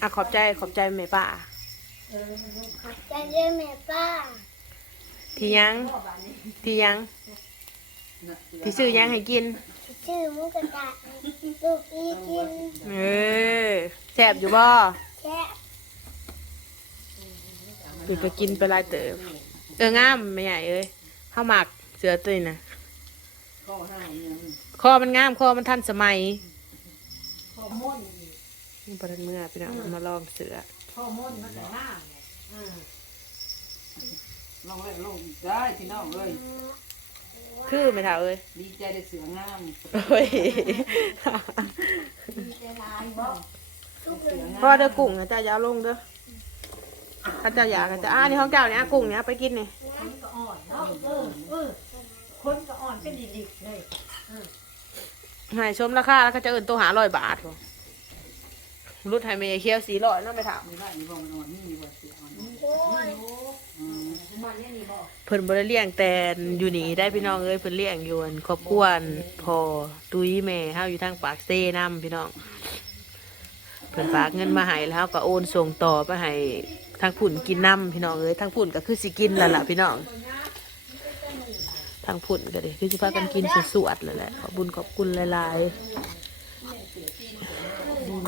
อะขอบใจขอบใจแม่ป้า ขอบใจเด้อแม่ป้าที่ยัง ที่ยัง ที่ซื้อยังให้กิน ชื่อหมุกระทะลูกอีกินเออแซ่บอยู่บ่แค่ปิดไปกินไปหลายเติบ เอองามไม่ใหญ่เอ้ยข้าวหมักเสือตัวนี้นะข้อห้าเนี่ยมันคอมันงามคอมันทันสมัย ข้อม่อนอีก นี่ประเด็นเมื่อพี่น้องเอามาลองเสือข้อม่อนมันแต่หน้าเนี่ยอืมลองเลยลงอีกได้พี่น้องเลยคือไม่เท่าเอ้ยดีใจได้เสืองามเฮ้ยดีใจลายบ่เสืองามพ่อเด้อกุ้งนะจ้าอยาลงเด้อข้าเจ้าอยากกันจ้าอ่านี่ห้องเจ้าเนี่ยอะกุ้งเนี่ยไปกินนี่คนก็อ่อนเนาะเออเออคนก็อ่อนเป็นดิบๆเลยให้ชมราคาแล้วก็จะเอินตัวหาร้อยบาทบ่ รุดให้เมย์เคี้ยวสีร้อยเนาะไม่ถามมีได้มีบ่มันอ่อนนี่มีบ่เสืออ่อนโอ้ยอืมเพิ่นบ่ได้เลี้ยงแต่อยู่นี่ได้พี่น้องเอ้ยเพิ่นเลี้ยงอยู่อันครอบครัวอันพ่อตุ้ยแม่เฮาอยู่ทางปากเซ่นํพี่น้องเพิ่นฝากเงินมาให้แล้วก็โอนส่งต่อไปให้ทางผุ่นกินน้ำพี่น้องเอ้ยทางผุ่นก็คือสิกินแล้วล่ะพี่น้องทางผุ่นก็ดิคือสิพากันกินสวดๆเลยแหละขอบุญขอบคุณหลายๆ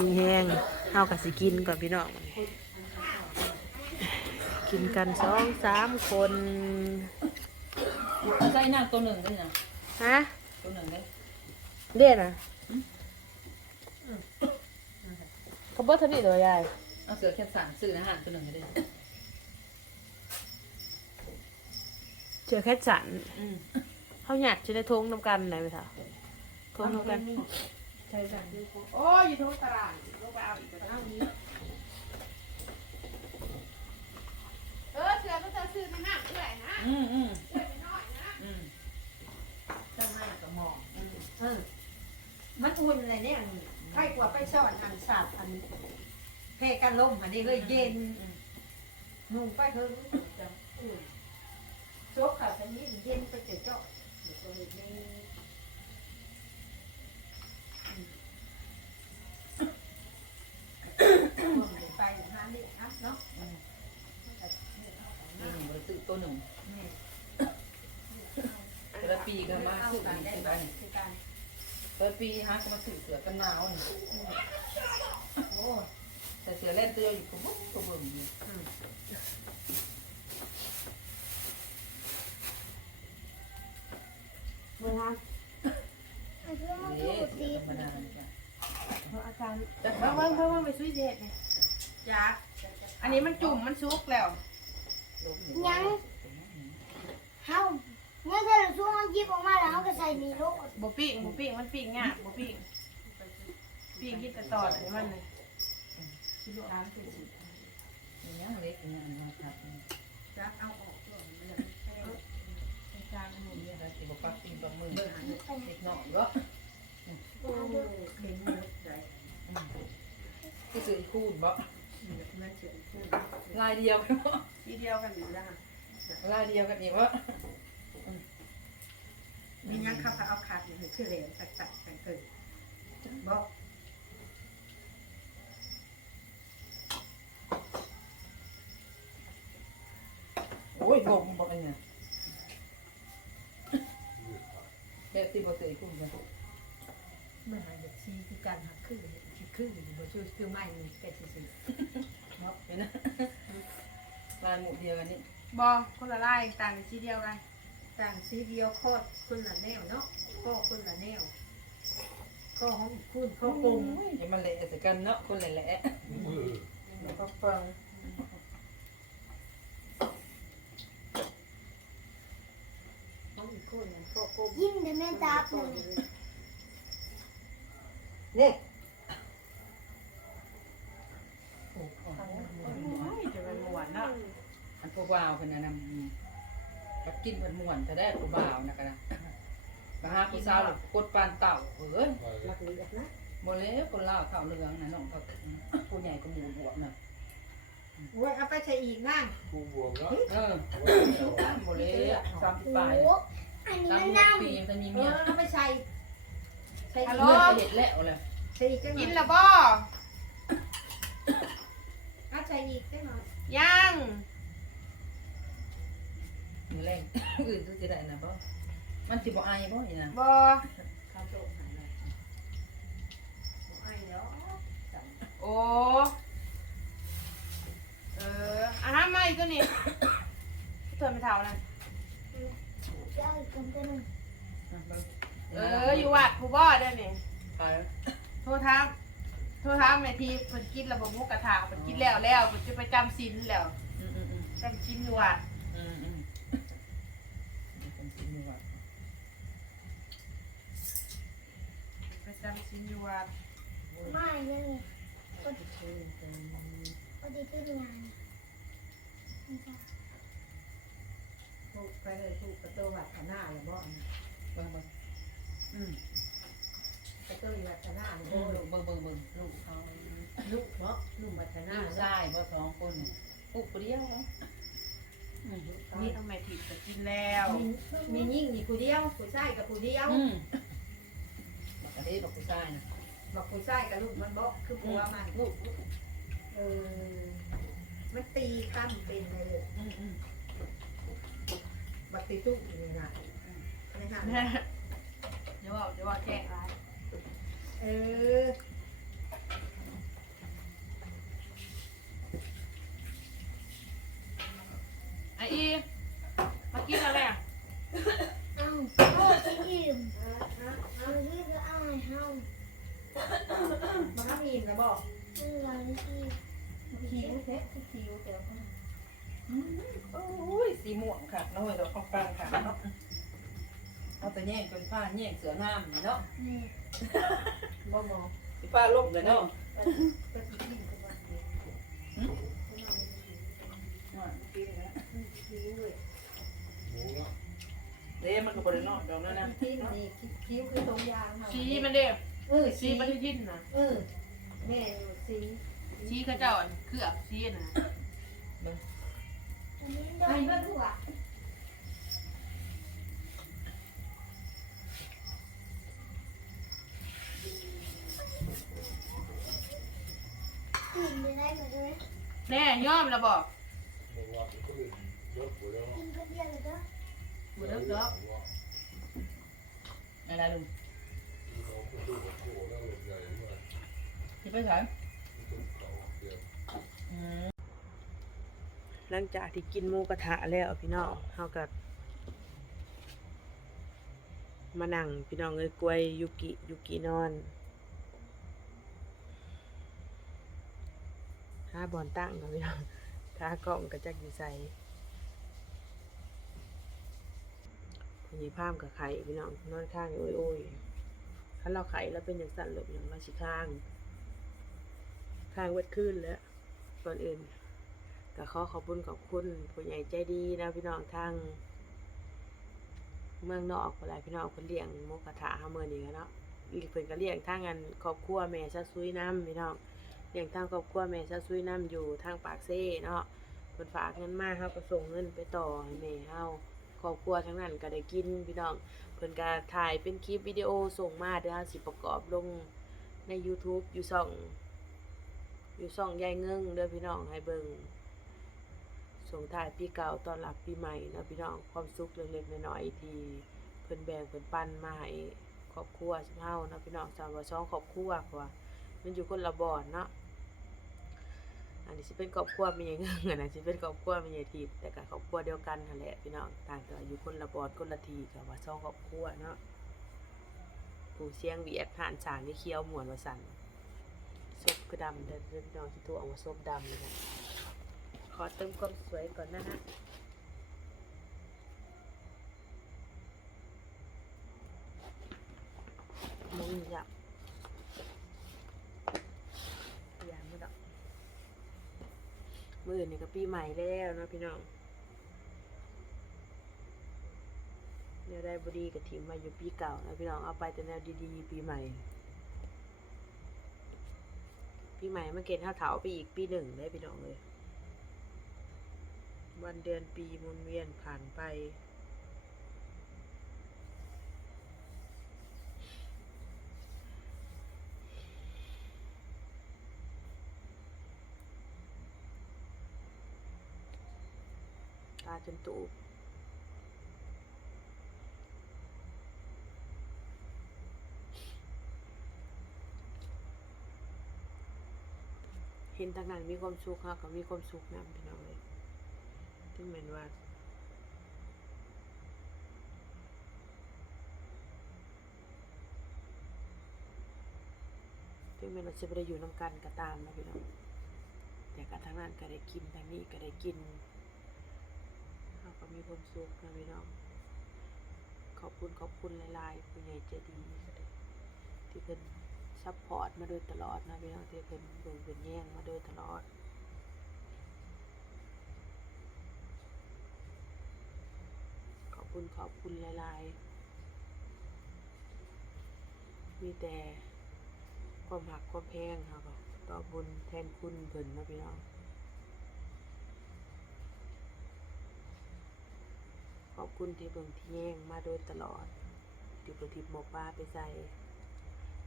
ดีมีแห้งเฮาก็สิกินก่อนพี่น้องกินกันสองสามคนใส่หน้าตัวหนึ่งด้วยนะฮะตัวหนึ่งเลยเรียนอะเขาบอกเท่านี้ตัวยายเอาเสือแค่สามซื้ออาหารตัวหนึ่งก็ได้เจอแค่สันอืมเขาอยากจะได้ทงน้ำกันไหนไหมคะทงน้ำกัน ใช่ใช่โอ้ยทงตลาดลงไปเอาอีกเอานี้เออเสือก็จะซื้อในห้างเอื่อยนะอืมอืมเอื่อยน้อยนะอืมจะมาก็มองเออมันอุ่นเลยเนี่ยใครกว่าไปซ่อนอันสาดอันเพกันลมอันนี้เลยเย็นนุ่งไปเถอะจะอุ่นโจ๊กขาดอันนี้เย็นไปเจอเจาะเดี๋ยวตัวเล็กนี่ ไปหาเด็กครับเนาะนี่หนึ่งบริสุทธิ์ตัวหนึ่งแต่ละปีก็มาซื้อกันที่บ้านนี่แต่ละปีฮะจะมาซื้อเสือกันหนาวนี่โอ้แต่เสือเล่นตัวอยู่กับบุ๊กตัวเบิ่งอยู่เวลามันคือมันเอ๊ถูกะธรรมดา การแต่เพิ่ว่ามเพิ่มเพิ่มไปซุยเด็ดเนี่ยจ้าอันนี้มันจุ่มมันซุกแล้ว ยังเฮาเนี่ยถ้าเราช่วงมันหยิบออกมาแล้วเราก็ใส่มีโลกบ่ปิ้งบ่ปิ้งมันปิ้งยากบ่ปิ้งปิ้งคิดแต่ตอดอันนี้มันเลยชีวิตร้านเป็นสิอย่างนี้เล็กอย่างนี้นะครับจักเอาออกก่อนมันจะให้จานหมุนนี่นะสิบปักตีบมือเด็กน้อยเยอะ โอ้เข็มหมดใจที่ซื้อคูดบ่มันเฉยพูดลายเดียวทีเดียวกันอยู่แล้วลายเดียวกันนี่วะมียังข้าวเอาขาดอยู่ในคือเหลวสักสักสักเกิดบอกโอ้ยบอกบอกอันเนี้ยแบบที่บ่ซื้อคูดนะมันหายจากชีที่การหักขึ้น ขึ้นอยู่บนชื่อคือไม่มีแก่ที่สุดเนาะเห็นนะลายหมูเดียวกันนี่บอคนละลายต่างกันทีเดียวกันต่างสีเดียวโคตรคนละแนวเนาะก็คนละแนวก็ห้องคุณก็กลมอย่ามาเละใส่กันเนาะคนแหละแล้วก็ฟังห้องคุณก็กลมยิ้มแต่แม่ตาหนึ่งเนี่ย โอ้ยจะเป็นหมวนเนาะ อันพวกวาวเพิ่นน่ะนำกับกินเพิ่นม่วนจะได้พวกวาวนะกันนะมาหาผู้สาวกดปานเต่าเอ้ยหลักเลียดนะบ่แล้วคนลาวเต่าเหลืองน่ะน้องเขาผู้ใหญ่ก็หมู่บวกน่ะโอ้ยเอาไปใช้อีกนั่งกูบวกแล้วเออบ่แล้วสามสิบโอ้ปลายโหอันนี้สามมันสิบน้ปียังจะมีเอเมียอเอาไปใช้ใช้ฮัอีลกโหลเห็ดแล้วเลยใช้อีกจังหกินวะละบ่อีกได้หน่อยยัง มือแรงอื่นตัวสิได้นะบ่มันสิบ่อายบ่อีนะบอข้าวโจ๊กหายเลยบ่ไอ้เนาะโอ้เอออาหารใหม่ตัวนี้เธอไม่เท่านะเอออยู่วัดผู้บ่เด้อนี่ไปโทษทามโทษทามแม่ทีเพิ่นกินระบบมุกกระทะเพิ่นกินแล้วแล้วเพิ่นจะไปจำศีลแล้วจำศีลอยู่วัดอืมคนกินอยู่ว่ะ ไปจำศีลอยู่วัดไม่ยังไงชื่อเป็นพอดีขึ้นงานนี่จ้ะถูกไปเลยถูกประตูวัดหน้าเลยบ่เบิ่งเบิ่งอืมประตูวัดหน้าเลยเบิ่บ่งเบิ่งเบิ่งเบิ่งลูกเขาลูกเนาะลูกวัดหน้าลูกชายบ่สองคนลูกผู้เดียวเหรออืมนี่ทำไมถิดก็กินแล้วมียิ่งมีผู้เดียวผู้ชายกับผู้เดียวอืมบักกะ เด้บักผู้ชายนะบอกผู้ชายกับลูกมันบ่คือผัวมันลูกลูกเออมันตีตั้มเป็นเลยอืมอืมบักตีตู้นี่นะนี่ฮะเดี๋ยวเอาเดี๋ยวเอาแจ้งร้านเออไอ้อีมากินอะไรอะ เอาโอ้สิอิ่ม เอาให้เฮามันก็มีนะบอกเออเราที่คิ้วเซ็ตคิ้วเดี๋ยวโอ้ยสีม่วงค่ะน้อยดอกข้าวกลางค่ะเนาะเอาแต่แย่งจนผ้าแย่งเสืองามนี่เนาะนี่บ่บ่สิผ้าลบเลยเนาะก็สิกินกันว่า ว่าเมื่อกี้นี่นะ คิ้วเลย เด้มันก็บริโนอดดอกนั่นนะที่นี่คิ้วคือตรงยางชีมันเด้อเออชีสีมันที่ยินนะเออแม่อยู่สีชีเขาเจ้าอันเคลือบชีนะอันนี้โดไอ้นเบิ่งหัวกลิ่นจะได้ก็ด้วยแน่ย่อมแล้วบอกกินคนเดียวเลยจ้ะบุเลิ กเลิกอะไรลุงที่ไปใช้อืมหลังจากที่กินหมูกระทะแล้วพี่น้องเฮาก็มานั่งพี่น้องเอ้ยกล้วยยุกิยุกินอนหาบอนตั้งกับพี่น้องขากล้องก็จักอยู่ใส่ พญพามกับไข่พี่น้องนอนข้างอยู่โอ้ยๆถ้าเราไข่แล้วเป็นอย่างสั่นหลบอย่างว่าชิข้าง ข้างเวทขึ้นแล้วก่อนอื่นก็ขอขอบคุณขอบคุณผู้ใหญ่ใจดีนะพี่น้องทางเมืองนอกคนหลาพี่น้องคนเลี้ยงหมุกระทะเฮาเมื่อนี้กันเนาะอีกเพิ่นก็เลี้ยงทางอันครอบครัวแม่ซะซุยน้ำพี่น้องเลี้ยงทางครอบครัวแม่ซะซุยน้ำอยู่ทางปากเซ่เนาะเพิ่นฝากเงินมาเฮาก็ส่งเงินไปต่อให้แม่เฮา ครอบครัวทั้งนั้นก็ได้กินพี่น้องเพิ่นก็ถ่ายเป็นคลิปวิดีโอส่งมาเดี๋ยวสิประกอบลงใน YouTube อยู่ช่อง อยู่ช่องยายเงิงเด้อพี่น้องให้เบิ่งส่งท้ายปีเก่าตอนรับปีใหม่นะพี่น้องความสุขเล็กๆน้อยๆที่เพิ่นแบ่งเพิ่นปันมาให้ครอบครัวชุมเฮานะพี่น้องสามว่าสองครอบครัวเพราะว่ามันอยู่คนละบ่อนเนาะ อันนี้สิเป็นครอบครัวมีหยังอันนั้สิเป็นครอบครัวมีหยังทีแต่ก็ครอบครัวเดียวกันนั่นแหละพี่น้องต่างแต่อยู่คนละบอนคนละทีก็ว่าสองครอบครัวเนาะผู้เสียงเวียดผ่านสางนี่เคี้ยวหมวนว่าสั่นซบคือดำเด้อพี่น้องที่ตัวเอามาซบดำเลยนะขอเติมความสวยก่อนนะฮะมึงยับอย่ามาดอก มืออื่นนี่ก็ปีใหม่แล้วนะพี่น้องเนีวได้บดีกับทีมมาอยู่ปีเก่านะพี่น้องเอาไปแต่แนวดีๆ ปีใหม่ ปีใหม่มาเกณฑ์ห้าเถาไปอีกปีหนึ่งได้พี่น้องเลย วันเดือนปีมุนเวียนผ่านไปาจนตูบเห็นทางนั้นมีความสุขเฮาก็มีความสุขนำพี่น้องเลยถึงแม้นว่าถึงแม้เราจะไม่ได้อยู่น้ำกันก็ตามนะพี่น้องแต่การทางนั้นก็ได้กินทางนี้ก็ได้กิน มีความสุขนะพี่น้อง ขอบคุณขอบคุณหลายๆผู้ใหญ่ใจดีที่เพิ่นซัพพอร์ตมาโดยตลอดนะพี่น้องที่เพิ่นเบิ่งเพิ่นแย่งมาโดยตลอดขอบคุณขอบคุณหลาย ๆ มีแต่ความหักความแพงครับต่อบุญแทนคุณเพิ่นนะพี่น้อง อบคุณที่เบิ่งที่แย่งมาโดยตลอดที่เบิ่งที่หมกปลาไปใส่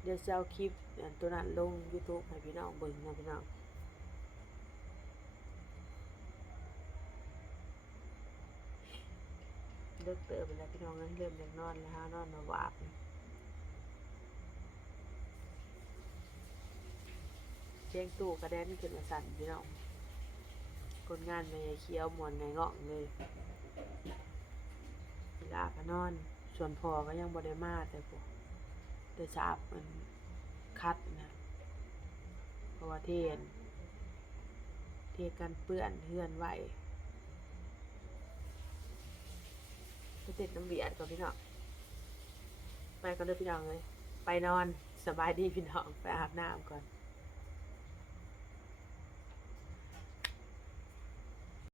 เดี๋ยวจะเอาคลิปตัวนั้นลง YouTube ให้พี่น้องเบิ่งนะพี่น้องเลิกเติบไปแล้วพี่น้องนั้นเริ่มอยากนอนแล้วฮะนอนมาวาบเชียงตู่กระเด็นขึ้นมาสั่นพี่น้องคนงานไม่เคี้ยวมวนในเงาะเลย เวลาก็นอน ส่วนพอก็ยังบได้มาแต่พวกแต่สาบมันคัดนะเพราะว่าเทนเทกันเปื้อนเฮือนไหวไปเสร็จน้ำเบียดก่อนพี่น้องไปกันเลยพี่น้องเลย ไปนอนสบายดีพี่น้อง ไปอาบน้ำก่อน